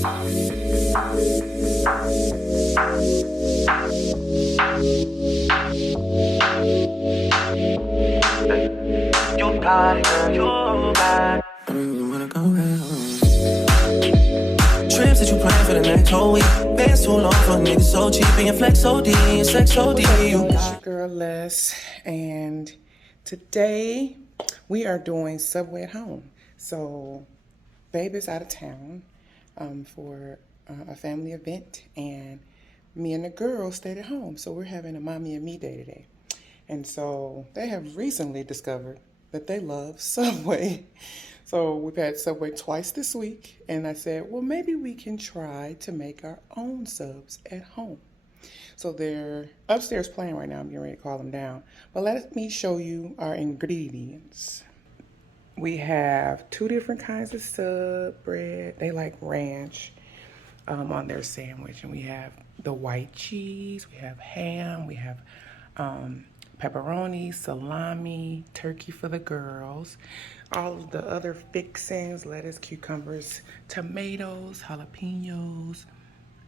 You got it, girl, you got it. You wanna go home? Trips that you plan for the next whole week. Bands too long for niggas so cheap. And your flex OD and sex OD. It's your girl Les, and today we are doing Subway at home. So, babe is out of town for a family event, and me and the girls stayed at home. So we're having a mommy and me day today. And so they have recently discovered that they love Subway. So we've had Subway twice this week, and I said, well, maybe we can try to make our own subs at home. So they're upstairs playing right now. I'm getting ready to call them down. But let me show you our ingredients. We have 2 different kinds of sub bread. They like ranch on their sandwich. And we have the white cheese, we have ham, we have pepperoni, salami, turkey for the girls, all of the other fixings, lettuce, cucumbers, tomatoes, jalapenos,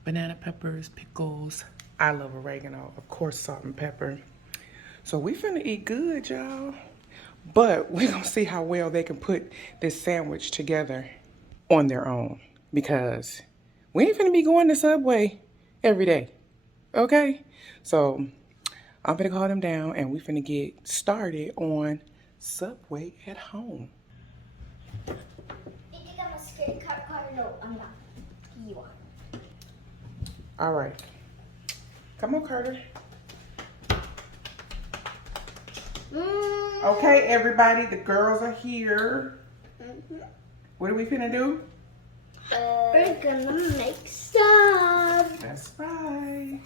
banana peppers, pickles. I love oregano, of course, salt and pepper. So we finna eat good, y'all. But we're gonna see how well they can put this sandwich together on their own, because we ain't finna be going to Subway every day, okay? So I'm gonna call them down and we finna get started on Subway at home. You think I'm a scared car? No, I'm not. You are. All right. Come on, Carter. Okay, everybody, the girls are here. What are we finna do? We're gonna make stuff. That's right.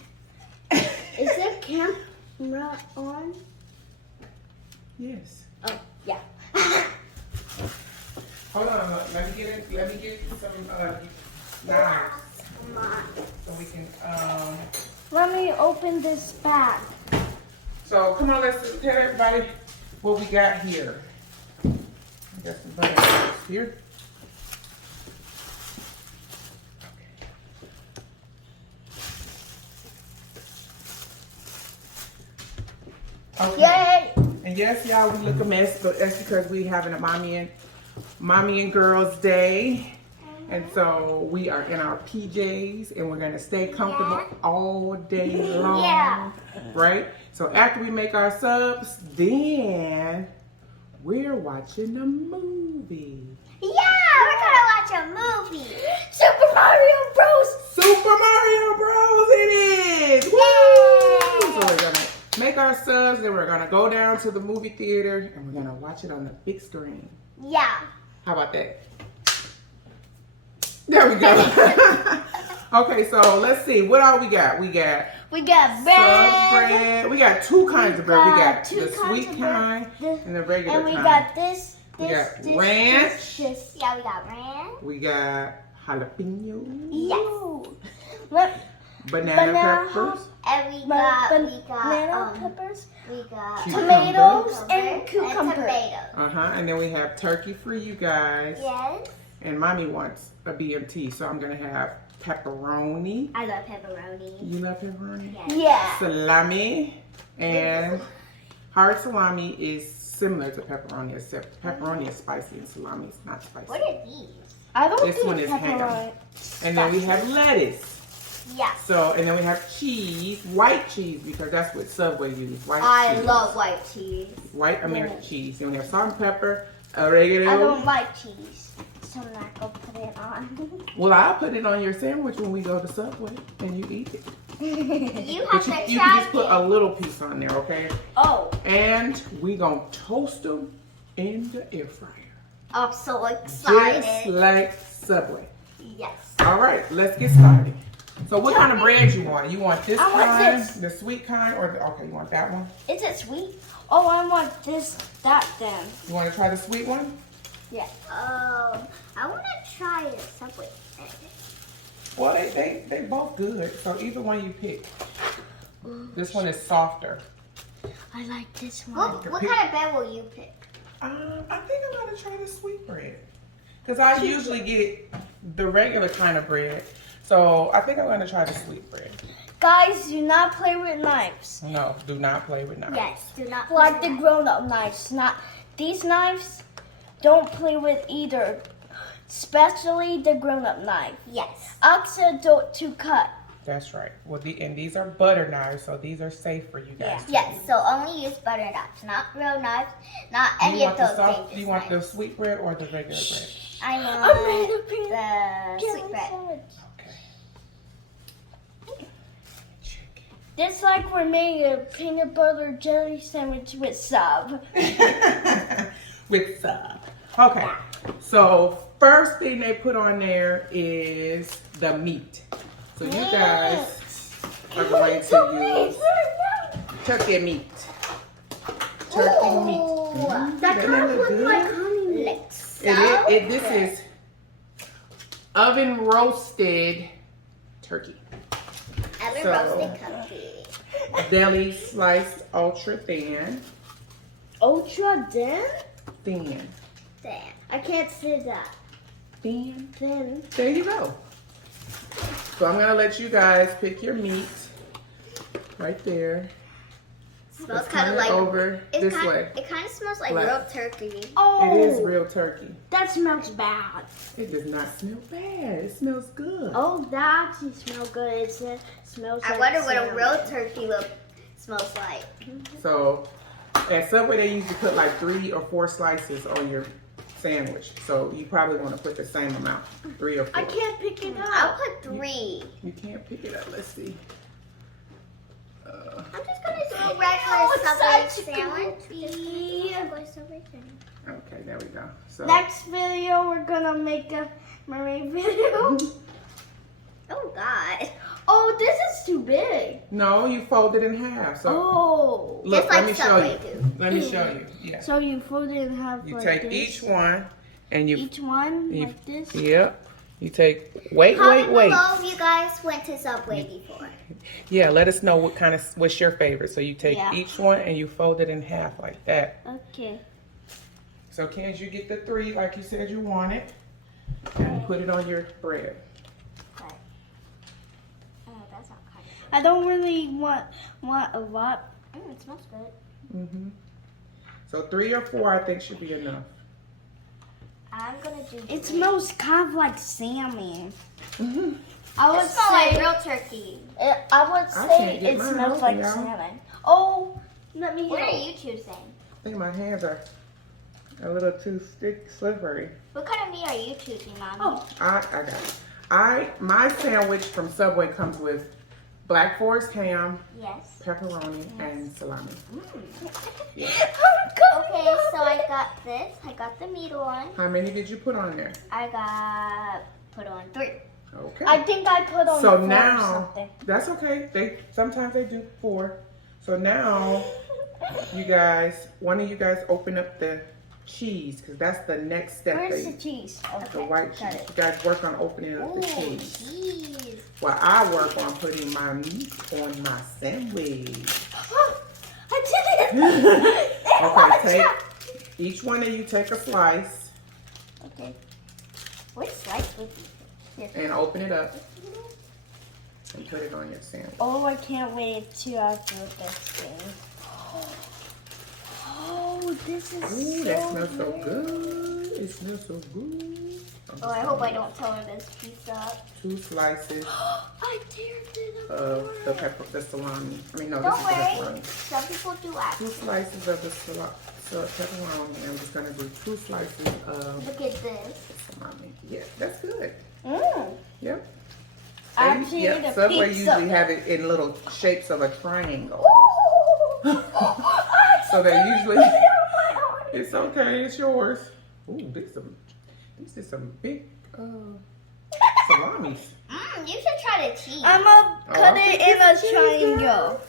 Is the camera on? Yes. Oh, yeah. Hold on, let me get some knives Come on. so we can Let me open this bag. So come on, let's tell everybody what we got here. We got some butter here. Okay. Yay! And yes, y'all, we look a mess, but that's because we having a mommy and girls day. And so we are in our PJs and we're gonna stay comfortable all day long. Yeah. Right? So after we make our subs, then we're watching a movie. Yeah, we're gonna watch a movie. Super Mario Bros. Super Mario Bros. It is! Woo! So we're gonna make our subs, then we're gonna go down to the movie theater and we're gonna watch it on the big screen. Yeah. How about that? There we go. Okay, so let's see. What all we got? We got bread. sub bread. We got 2 kinds of bread. We got two the kinds sweet of kind bread. and the regular And we kind. got this. We got ranch. Yeah, we got ranch. We got jalapeno. Yes. What? Banana peppers. And we got banana peppers, we got tomatoes, and cucumbers. tomatoes. And then we have turkey for you guys. Yes. And mommy wants a BMT, so I'm gonna have pepperoni. I love pepperoni. You love pepperoni? Yes. Yeah. Salami. And hard salami is similar to pepperoni, except pepperoni is spicy and salami is not spicy. What are these? I don't This think one is ham. pepperoni. And then we have lettuce. Yes. So, and then we have cheese, white cheese, because that's what Subway uses. White I cheese. love white cheese. White American cheese. Then we have salt and pepper, oregano. I don't like cheese, so I'm not gonna put it on. Well, I'll put it on your sandwich when we go to Subway and you eat it. You have But to you try can just put it. a little piece on there, okay? Oh, And we gonna toast them in the air fryer. I'm so excited. Just like Subway. Yes. All right, let's get started. So what kind of bread you want? You want this I want kind, this. the sweet kind, or okay, you want that one? Is it sweet? Oh, I want that then. You want to try the sweet one? Yeah. I want to try a Subway. Well, they both good. So either one you pick. This one is softer. I like this one. What kind of bread will you pick? I think I'm gonna try the sweet bread. Cause I usually get the regular kind of bread. So I think I'm gonna try the sweet bread. Guys, do not play with knives. No, do not play with knives. Yes, do not. Like the grown-up knives. Not these knives. Don't play with either. Especially the grown-up knife. Yes. Oxen don't to cut. That's right. Well, and these are butter knives, so these are safe for you guys. Yes, so only use butter knives, not real knives, not any of those dangerous Do you want the knives. sweet bread or the regular bread? I made a want pink the sweet bread. Okay. Check. This like we're making a peanut butter jelly sandwich with sub. With sub. Okay. So first thing they put on there is the meat. So you guys are going to use turkey meat. Turkey meat. Mhm. That Doesn't kind it of look looks good? like honey. Like so This good. is oven roasted turkey. Oven so- roasted cookie. Deli sliced ultra thin. Ultra thin? Thin. There. I can't say that. Thin. Thin. There you go. So I'm gonna let you guys pick your meat right there. Smells Let's kind turn of it like over this way. It kind of smells like Black. real turkey. Oh, It is real turkey. that smells bad. It does not smell bad. It smells good. Oh, that actually smells good. It smells I like wonder what a salmon. real turkey smells like. So at Subway they usually put like 3 or 4 slices on your sandwich. So you probably want to put the same amount, 3 or 4. I can't pick it I'll up. put 3. You can't pick it up. Let's see. I'm just gonna do a regular Oh, Subway it's such a sandwich. cookie. Subway sandwich. Okay, there we go. So Next video, we're gonna make a Marie video. Oh God. Oh, this is too big. no, you fold it in half. So Oh. look, Just like let me show Subway you. do. Let me show you. Yeah. So you fold it in half You like take this. each one and you Each one you- like this. Yep. You take wait. Comment below if you guys went to Subway before. Yeah, let us know what's your favorite. So you take Yeah. each one and you fold it in half like that. Okay. So Kenz, you get the 3 like you said you wanted, and put it on your bread. Oh, that's not kind I don't really want a lot. it smells good. Mhm. So 3 or 4 I think should be enough. I'm gonna do. It 3. smells kind of like salmon. Mhm. I It would smells like say. real turkey. I would I say can't get it mine smells open, like y'all. salmon. Oh, let me What are help. you choosing? I think my hands are a little too slippery. What kind of meat are you choosing, Mommy? Oh. I got it. My sandwich from Subway comes with Black Forest ham, Yes. pepperoni, and salami. Yeah. Okay, so I got this. I got the meat one. How many did you put on there? I got put on 3. Okay. I think I put on So 4 or now, something. that's okay. Sometimes they do 4. So now, you guys, one of you guys open up the cheese because that's the next step. Where's the cheese? The white cheese. got it. You guys work on opening up Ooh, the cheese. cheese. While I work on putting my meat on my sandwich. I did it! Okay, each one of you take a slice Okay. What slice would you? and open it up and put it on your sandwich. Oh, I can't wait to do this thing. Oh, this is Ooh, so that smells so good. It smells so good. Oh, I hope I don't tear this piece up. 2 slices I teared it of apart. the salami. I mean, no, Don't this is the worry. pepperoni. Some people do 2 actually. slices of the pepperoni. I'm just gonna do 2 slices of Look at this. salami. Yeah, that's good. Mm. Yep. I They- actually yep, ate a Subway pizza. usually have it in little shapes of a triangle. I So they usually, accidentally put it on my arm. it's okay, it's yours. Ooh, this is some big salamis. You should try the cheese. I'm gonna cut I it think in a it's cheese, girl. triangle.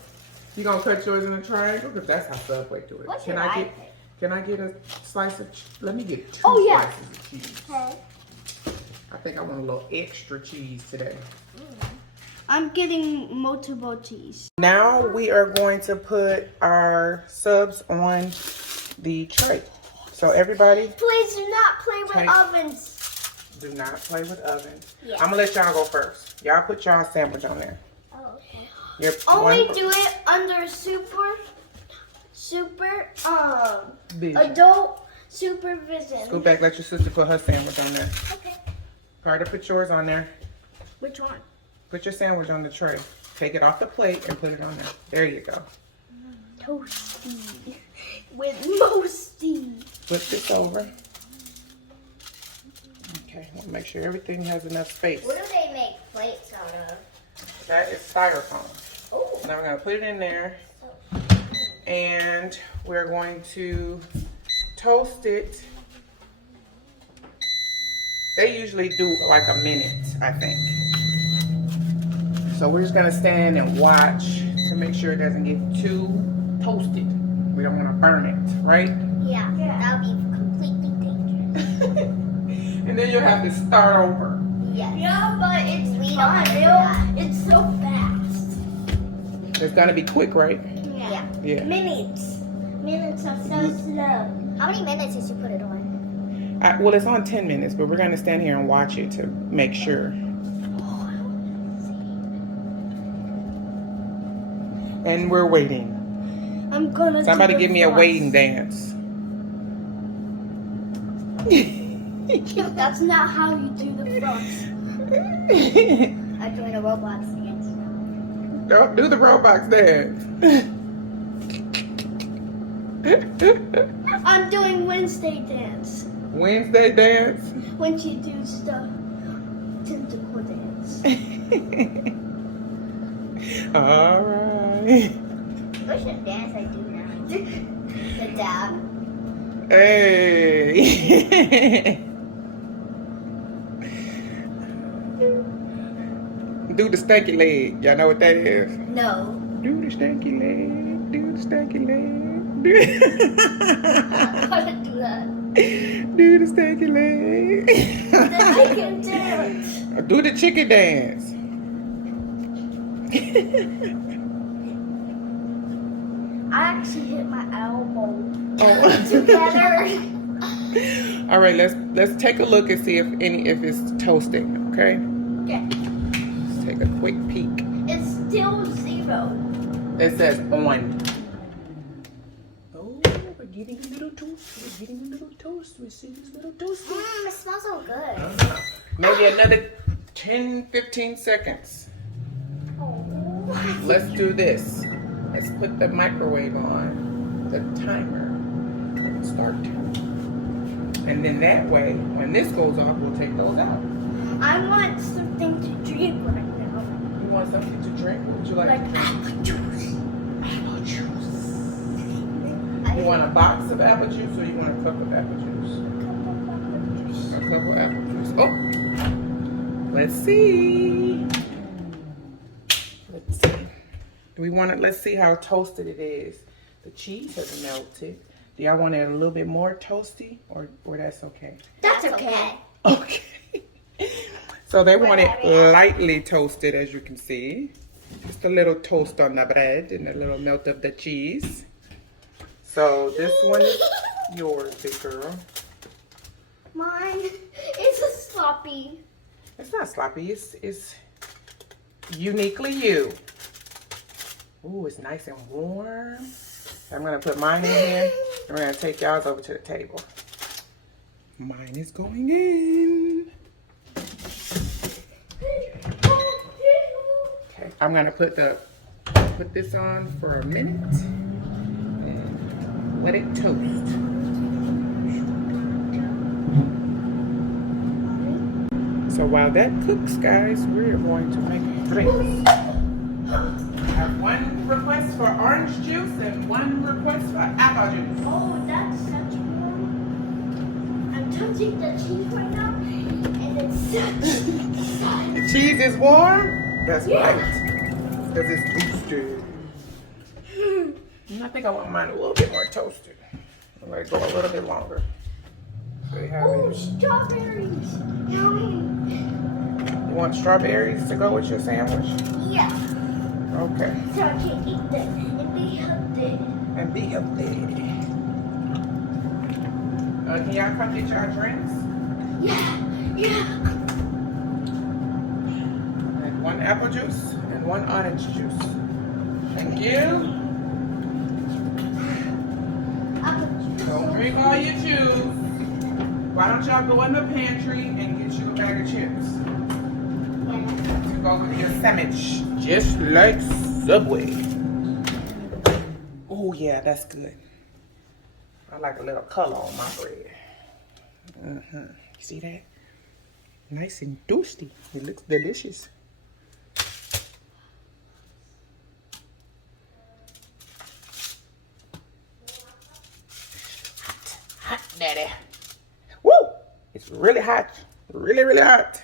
You gonna cut yours in a triangle? Because that's how Subway do it. What should Can I I pick? Can I get a slice of? Let me get 2 Oh, yeah. slices of cheese. Okay. I think I want a little extra cheese today. I'm getting multiple cheese. Now we are going to put our subs on the tray. So everybody, Please do not play with Take- ovens. Do not play with oven. Yeah. I'm gonna let y'all go first. Y'all put y'all sandwich on there. Oh, okay. Your Only one- do it under super Vision. adult supervision. Scoot back, let your sister put her sandwich on there. Okay. Carter, put yours on there. Which one? Put your sandwich on the tray. Take it off the plate and put it on there. There you go. Toasty with mosty. Flip this over. Okay, we'll make sure everything has enough space. What do they make plates out of? That is styrofoam. Oh. Now we're gonna put it in there and we're going to toast it. They usually do like a minute, I think. So we're just gonna stand and watch to make sure it doesn't get too toasted. We don't wanna burn it, right? Yeah. That would be completely dangerous. And then you'll have to start over. Yes. Yeah, but it's We don't fun. have to do that. It's so fast. It's gotta be quick, right? Yeah. Yeah. Minutes. Minutes are so slow. How many minutes did you put it on? Well, it's on 10 minutes, but we're gonna stand here and watch it to make sure. And we're waiting. I'm gonna. Somebody do the give me a thrust. waiting dance. That's not how you do the thrust. I'm doing a Roblox dance. Don't do the Roblox dance. I'm doing Wednesday dance. Wednesday dance. When you do stuff, tentacle dance. All right. What should dance I do now? The dab. Hey. Do the stanky leg. Y'all know what that is? No. Do the stanky leg. Do the stanky leg. How to do that? Do the stanky leg. The chicken dance. Do the chicken dance. I actually hit my elbow. Oh. Together. All right, let's take a look and see if it's toasting. Okay. Okay. Let's take a quick peek. It's still 0. It says on. Oh, we're getting a little toast. We're getting a little toast. We see this little toast. It smells so good. Maybe another 10-15 seconds. Oh. Let's do this. Let's put the microwave on, the timer, and start. And then that way, when this goes off, we'll take those out. I want something to drink right now. You want something to drink? What would you like? Like apple juice. Apple juice. You want a box of apple juice or you want a cup of apple juice? A cup of apple juice. Oh, let's see. Let's see. Do we want it? Let's see how toasted it is. The cheese has melted. Do y'all want it a little bit more toasty or that's okay? That's okay. Okay. So they want it lightly toasted, as you can see. Just a little toast on the bread and a little melt of the cheese. So this one is yours, big girl. Mine is a sloppy. It's not sloppy. It's uniquely you. Ooh, it's nice and warm. I'm gonna put mine in here, and we're gonna take y'all's over to the table. Mine is going in. Okay, I'm gonna put this on for a minute and let it toast. So while that cooks, guys, we're going to make drinks. I have one request for orange juice and one request for apple juice. Oh, that's such warm. I'm touching the cheese right now, and it's such. The cheese is warm? That's Yeah. right. Because it's toasted. And I think I want mine a little bit more toasted. I'm going to go a little bit longer. So you have Oh, it. strawberries. Yummy. You want strawberries to go with your sandwich? Yeah. Okay. So I can eat them and be healthy. And be healthy. Can y'all come get y'all drinks? Yeah. Yeah. And 1 apple juice and 1 orange juice. Thank you. Don't drink all your juice. Why don't y'all go in the pantry and get you a bag of chips? To go with your sandwich. Just like Subway. Oh yeah, that's good. I like a little color on my bread. You see that? Nice and toasty. It looks delicious. Hot, daddy. Woo! It's really hot. Really, really hot.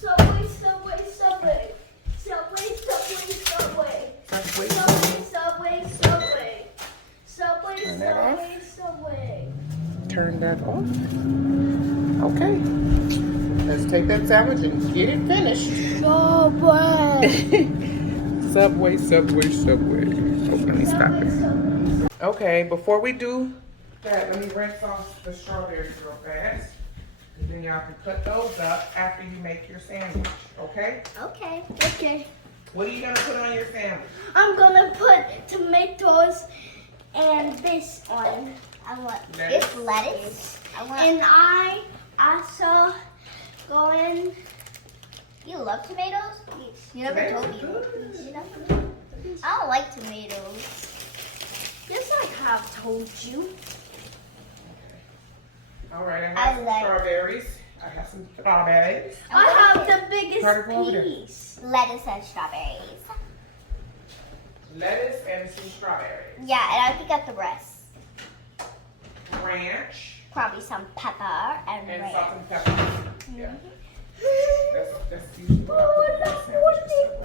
Subway, Subway, Subway. Subway, Subway, Subway. Subway. Subway, Subway, Subway. Subway, Turn that off. Subway, Subway. Turn that off. Okay. Let's take that sandwich and get it finished. Subway. Subway, Subway, Subway. Oh, let me stop it. Okay, before we do that, let me rinse off the strawberries real fast. And then y'all can cut those up after you make your sandwich, okay? Okay. Okay. What are you gonna put on your sandwich? I'm gonna put tomatoes and this on. I want Lettuce. it's lettuce. I want. And I also going. You love tomatoes? You never told me. Tomatoes You never. I don't like tomatoes. Yes, I have told you. All right, I I have some like- strawberries. I have some strawberries. I have the biggest Carter, go over there. piece. Lettuce and strawberries. Lettuce and some strawberries. Yeah, and I think got the rest. Ranch Probably some pepper and and ranch. salt and pepper. Yeah. That's usually what I put in my sandwiches.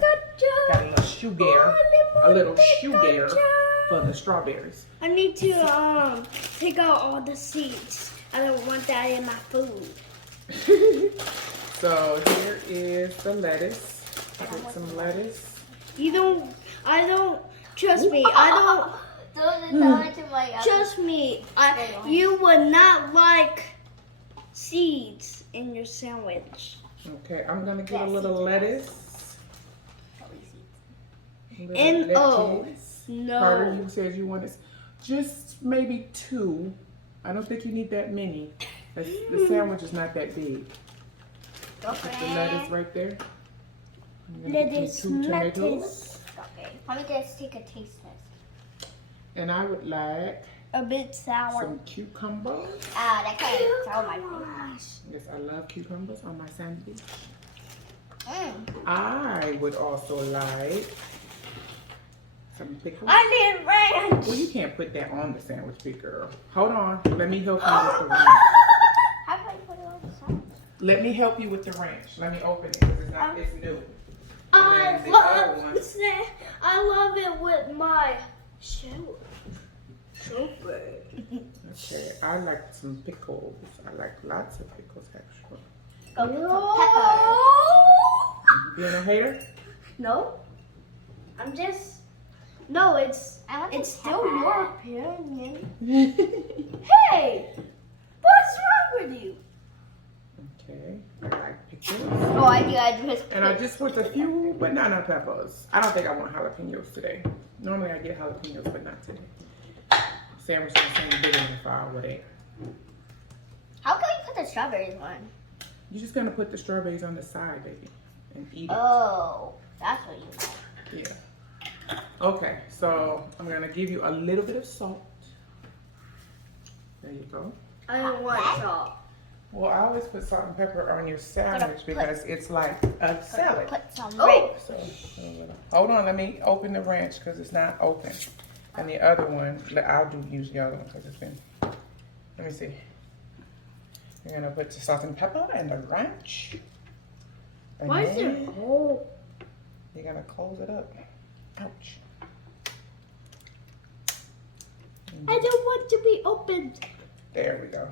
Got a little sugar, a little sugar for the strawberries. I need to take out all the seeds. I don't want that in my food. So here is the lettuce. Get some lettuce. I don't trust me. I Don't tell it to my don't trust me. You would not like seeds in your sandwich. Okay, I'm gonna get a little lettuce. Little N-O. lettuce. No. Carter, you said you wanted just maybe 2. I don't think you need that many. The sandwich is not that big. Put the lettuce right there. I'm gonna get Lettuce, 2 tomatoes. lettuce. Okay. Let me just take a taste test. And I would like A bit sour. some cucumbers. Ah, that kind of tell my food. Yes, I love cucumbers on my sandwich. Mm. I would also like some pickles. I need ranch. Well, you can't put that on the sandwich, big girl. Hold on. Let me help you with the ranch. How do I put it on the sandwich? Let me help you with the ranch. Let me open it because it's new. I And the other one. love it with my shoe. Okay, I like some pickles. I like lots of pickles, actually. Go get some pepper. Being a hater? No, I'm just. No, it's I want it's the still pepper. your opinion. Hey, what's wrong with you? Okay, I like pickles. Oh, I think I just. And I just put a few banana peppers. I don't think I want jalapenos today. Normally I get jalapenos, but not today. Sandwich is the same big in the file with it. How can you put the strawberries on? You're just gonna put the strawberries on the side, baby, and eat it. Oh, that's what you like. Yeah. Okay, so I'm gonna give you a little bit of salt. There you go. I don't want salt. Well, I always put salt and pepper on your sandwich because it's like a salad. Put some Oh. ranch. So, hold on, let me open the ranch because it's not open. And the other one, I'll use the other one because it's been, let me see. You're gonna put the salt and pepper and the ranch. And Why is there then a hole? you're gonna close it up. Ouch. I don't want to be opened. There we go.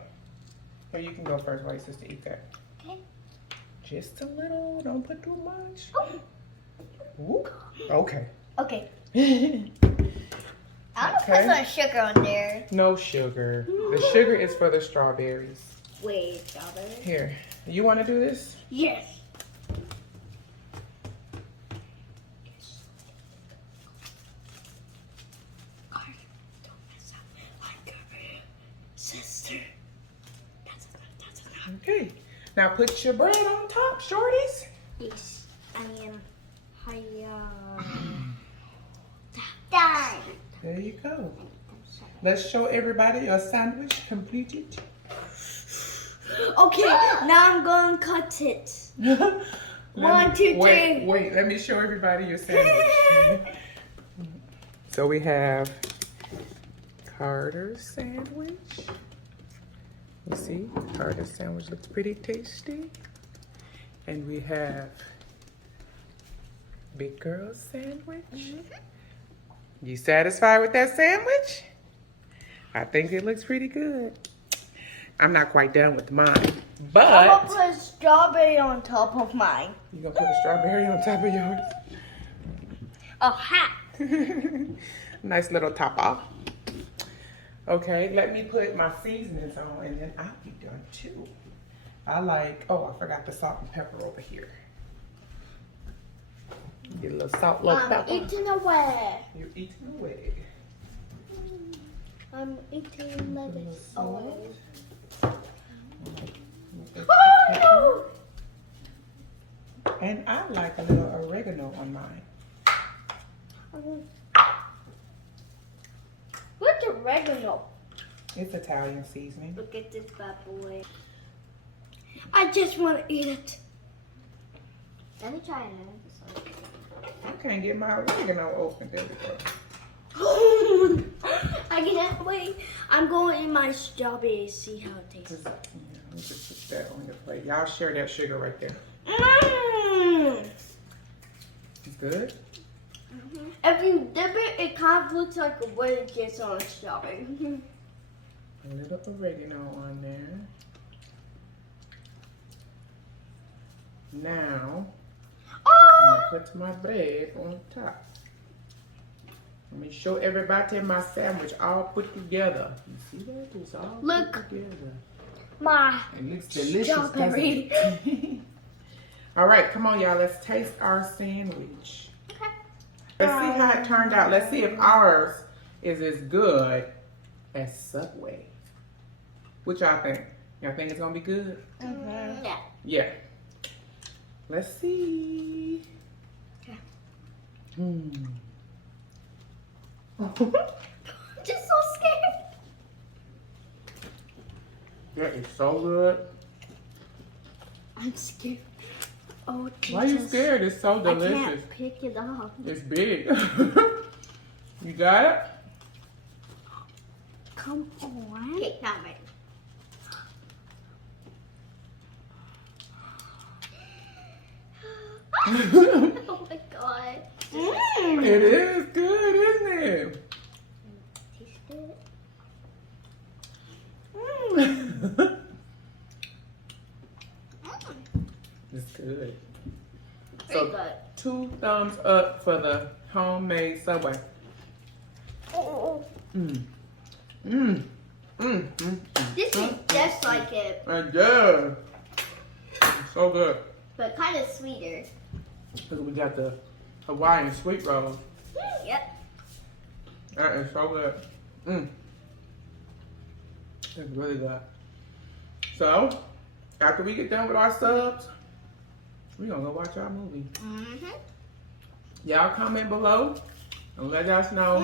So you can go first while your sister eat that. Okay. Just a little, don't put too much. Oh. Ooh. Okay. Okay. I want to put some sugar on there. No sugar. The sugar is for the strawberries. Wait, strawberry? Here, you want to do this? Yes. Sister. Okay. Now put your bread on top, shorties. Yes. I am done. There you go. Let's show everybody your sandwich completed. Okay, now I'm going to cut it. One, two, three. Wait, let me show everybody your sandwich. So we have Carter's sandwich. You see, Carter's sandwich looks pretty tasty. And we have Big Girl's sandwich. You satisfied with that sandwich? I think it looks pretty good. I'm not quite done with mine, I'm but going to put a strawberry on top of mine. you gonna put a strawberry on top of yours? A hat. Nice little top off. Okay, let me put my seasonings on and then I'll be done too. I forgot the salt and pepper over here. Get a little salt, little I'm pepper. eating away. You're eating away. I'm eating lettuce away. Oh, no! And I like a little oregano on mine. What's oregano? It's Italian seasoning. Look at this bad boy. I just want to eat it. Let me try it. I can't get my oregano open. There we go. I can't wait. I'm going in my strawberry to see how it tastes. Let me just put that on your plate. Y'all share that sugar right there. It's good? If you dip it, it kind of looks like what it gets on a strawberry. A little oregano on there. Now, I'm gonna put my bread on top. Let me show everybody my sandwich all put together. You see that? It's all Look. put together. My It looks delicious, doesn't strawberry. it? All right, come on, y'all. Let's taste our sandwich. Let's see how it turned out. Let's see if ours is as good as Subway. What y'all think? Y'all think it's gonna be good? Yeah. Yeah. Let's see. Just so scared. That is so good. I'm scared. Oh, Why are you Jesus. scared? It's so I delicious. can't pick it up. It's big. You got it? Come on. Okay, now I'm ready. Oh my god. It is good, isn't it? Taste it. It's good. Very So, good. 2 thumbs up for the homemade Subway. This is just like it, And yeah, so good. but kind of sweeter. Because we got the Hawaiian sweet rolls. Yep. That is so good. It's really good. So, after we get done with our subs, we're going to go watch our movie. Mm-hmm. Y'all comment below and let us know.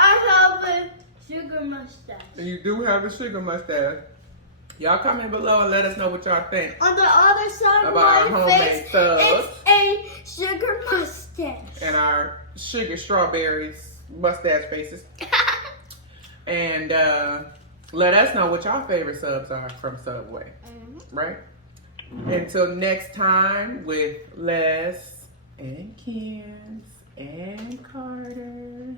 I have a sugar mustache. And you do have a sugar mustache. Y'all comment below and let us know what y'all think. On the other side of About our my homemade face, subs. it's a sugar mustache. And our sugar strawberries mustache faces. And let us know what y'all favorite subs are from Subway. Right? Until next time with Les and Kens and Carter.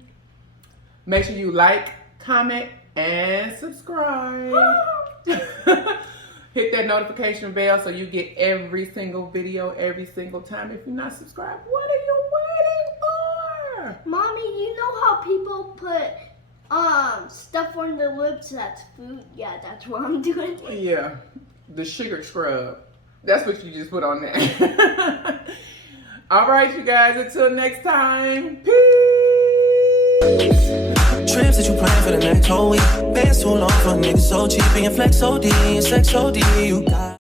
Make sure you like, comment, and subscribe. Hit that notification bell so you get every single video every single time. If you're not subscribed, what are you waiting Yeah. Mommy, you know how people put stuff on the lips that's food? Yeah, that's what I'm doing. Yeah. The sugar scrub. That's what you just put on there. All right, you guys. Until next time. Peace. Trips that you plan for the next whole week. Bands too long for niggas so cheap and your flex OD and sex OD. You got